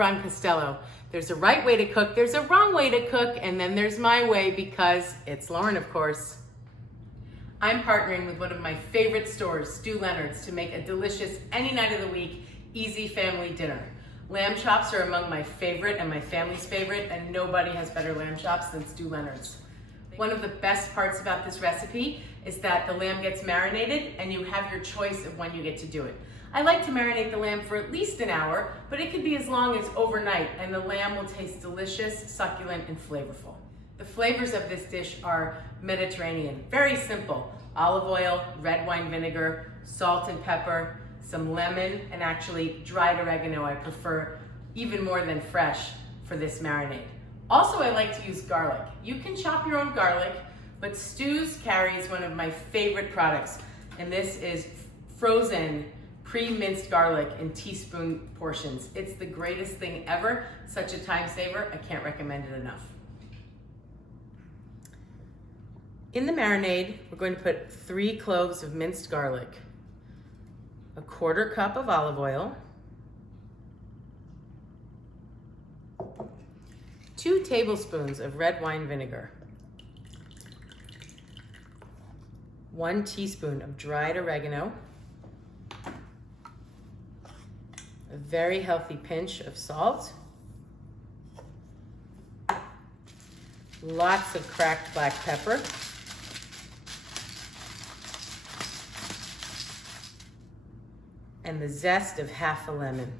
Bron Costello. There's a right way to cook, there's a wrong way to cook, and then there's my way because it's Lauren, of course. I'm partnering with one of my favorite stores, Stu Leonard's, to make a delicious, any night of the week, easy family dinner. Lamb chops are among my favorite and my family's favorite, and nobody has better lamb chops than Stu Leonard's. One of the best parts about this recipe is that the lamb gets marinated and you have your choice of when you get to do it. I like to marinate the lamb for at least an hour, but it could be as long as overnight, and the lamb will taste delicious, succulent, and flavorful. The flavors of this dish are Mediterranean, very simple. Olive oil, red wine vinegar, salt and pepper, some lemon, and actually dried oregano I prefer even more than fresh for this marinade. Also, I like to use garlic. You can chop your own garlic, but Stu's carries one of my favorite products, and this is frozen pre-minced garlic in teaspoon portions. It's the greatest thing ever, such a time saver, I can't recommend it enough. In the marinade, we're going to put 3 cloves of minced garlic, a 1/4 cup of olive oil, 2 tablespoons of red wine vinegar, 1 teaspoon of dried oregano, a very healthy pinch of salt, lots of cracked black pepper, and the zest of half a lemon.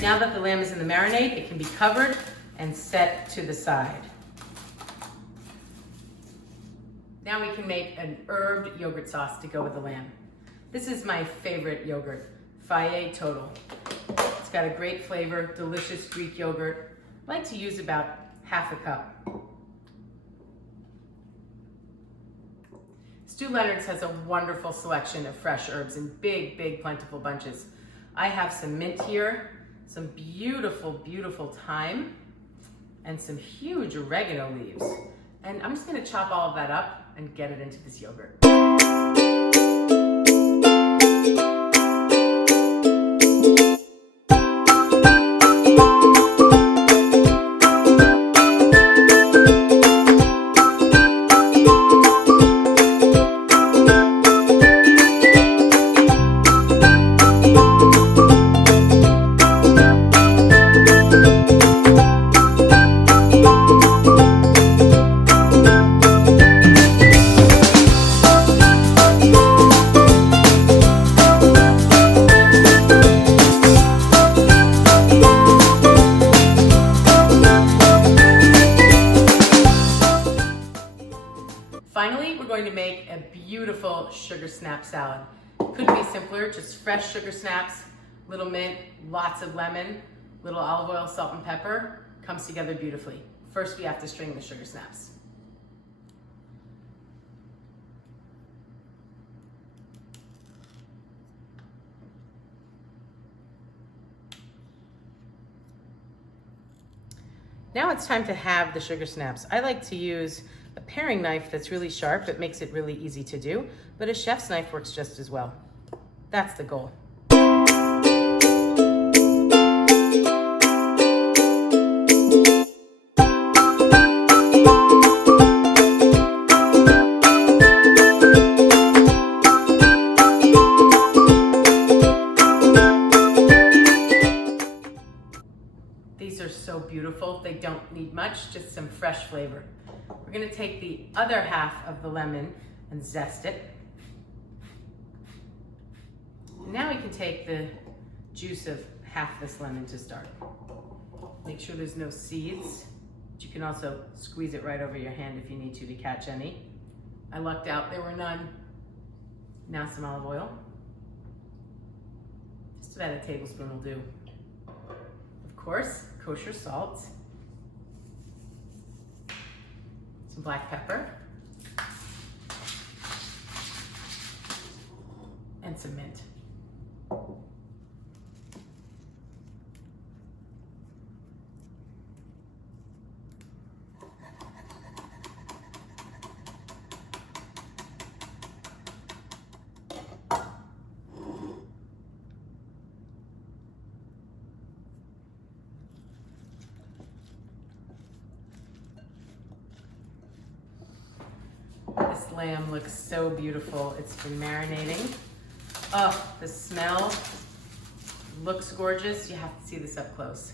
Now that the lamb is in the marinade, it can be covered and set to the side. Now we can make an herbed yogurt sauce to go with the lamb. This is my favorite yogurt, Fage Total. It's got a great flavor, delicious Greek yogurt. I like to use about half a cup. Stu Leonard's has a wonderful selection of fresh herbs in big, big, plentiful bunches. I have some mint here, some beautiful, beautiful thyme, and some huge oregano leaves. And I'm just gonna chop all of that up and get it into this yogurt. Finally, we're going to make a beautiful sugar snap salad. Couldn't be simpler, just fresh sugar snaps, little mint, lots of lemon, little olive oil, salt and pepper. Comes together beautifully. First, we have to string the sugar snaps. Now it's time to halve the sugar snaps. I like to use a paring knife that's really sharp. It makes it really easy to do, but a chef's knife works just as well. That's the goal. These are so beautiful. They don't need much, just some fresh flavor. We're gonna take the other half of the lemon and zest it. Now we can take the juice of half this lemon to start. Make sure there's no seeds, but you can also squeeze it right over your hand if you need to catch any. I lucked out, there were none. Now some olive oil. Just about a tablespoon will do. Of course, kosher salt, some black pepper, and some mint. This lamb looks so beautiful. It's been marinating. Oh, the smell looks gorgeous. You have to see this up close.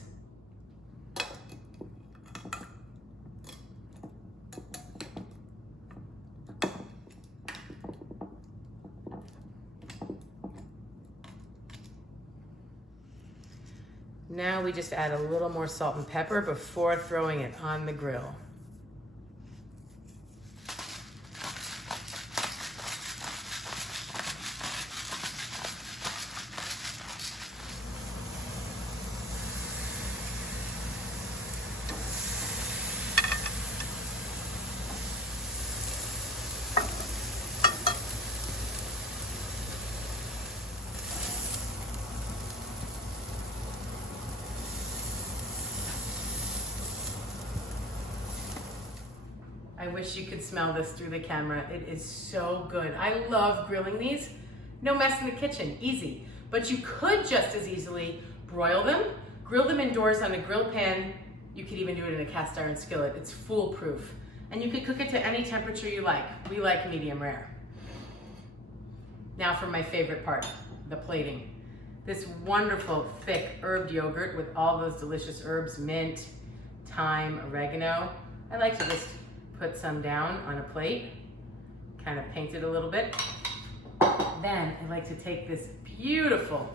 Now we just add a little more salt and pepper before throwing it on the grill. I wish you could smell this through the camera. It is so good. I love grilling these. No mess in the kitchen, easy. But you could just as easily broil them, grill them indoors on a grill pan. You could even do it in a cast iron skillet. It's foolproof. And you could cook it to any temperature you like. We like medium rare. Now for my favorite part, the plating. This wonderful thick herbed yogurt with all those delicious herbs, mint, thyme, oregano. I like to just put some down on a plate, kind of paint it a little bit. Then I like to take this beautiful,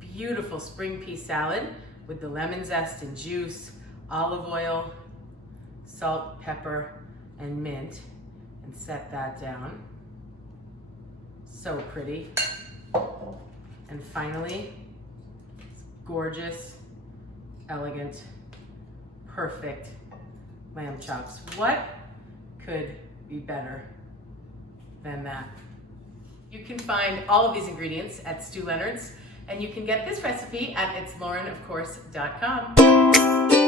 beautiful spring pea salad with the lemon zest and juice, olive oil, salt, pepper, and mint, and set that down. So pretty. And finally, gorgeous, elegant, perfect lamb chops. What could be better than that? You can find all of these ingredients at Stu Leonard's, and you can get this recipe at itslaurenofcourse.com.